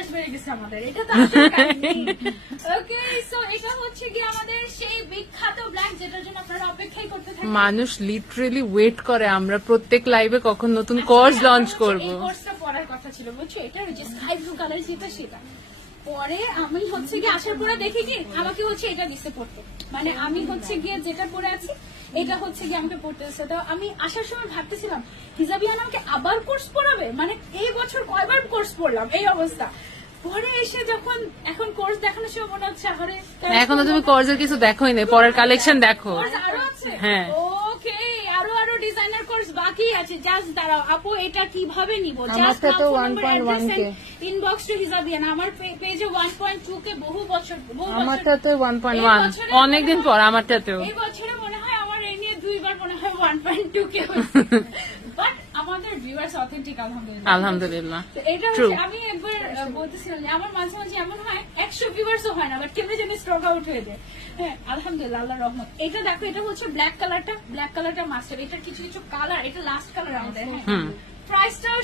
Viewers বেড়ে গেছে আমাদের, এটা তো ওকে। সো এটা হচ্ছে কি আমাদের সেই বিখ্যাত ব্ল্যাক যেটার জন্য আপনারা অপেক্ষাই করতে থাকেন। মানুষ লিটারেলি ওয়েট করে আমরা প্রত্যেক লাইভে কখন নতুন কোর্স লঞ্চ করব। এই কোর্সটা পড়ার কথা ছিল বুঝছো, এটা যে স্কাই ব্লু কালার যেটা সেটা। পরে আমি হচ্ছে গিয়ে আসার পরে দেখি কি আমাকে হচ্ছে এটা দিচ্ছে পড়তে, মানে আমি হচ্ছে গিয়ে যেটা পড়ে আছি এটা হচ্ছে গিয়ে আমাকে পড়তে দিচ্ছে। তো আমি আসার সময় ভাবতেছিলাম হিজাবিয়ান আমাকে আবার কোর্স পড়াবে, মানে এই বছর কয়বার কোর্স পড়লাম এই অবস্থা। পরে এসে যখন এখন কোর্স দেখানোর সময় মনে হচ্ছে আরে এখনো তুমি কোর্সের কিছু দেখোই না, পরের কালেকশন দেখো। আরো আছে, হ্যাঁ ওকে আরো ডিজাইনার কোর্স বাকি আছে, জাস্ট দাঁড়াও আপু এটা কিভাবে নিব। আমারটা তো 1.1 কে ইনবক্স টু হিজাবিয়ান, আমার পেজে 1.2 কে বহু বছর আমারটা তো 1.1 অনেকদিন পর আমারটাতেও। এই বছরে মনে হয় আমার এই নিয়ে দুইবার মনে হয় 1.2 কে বাট আমাদের ভিউয়ার্স অথেন্টিক আলহামদুলিল্লাহ আলহামদুলিল্লাহ। এটা হচ্ছে আমি একবার বলতেছিলাম যে আমার মাঝে মাঝে এমন হয় 100 ভিউয়ার্সও হয় না, বাট কেমনে জানি স্ট্রক আউট হয়ে যায়। হ্যাঁ আলহামদুলিল্লাহ আল্লাহর রহমত। এটা দেখো এটা হচ্ছে ব্ল্যাক কালারটা মাস্টার, এটার কিছু কিছু কালার, এটা লাস্ট কালার আমাদের। হ্যাঁ প্রাইসটাও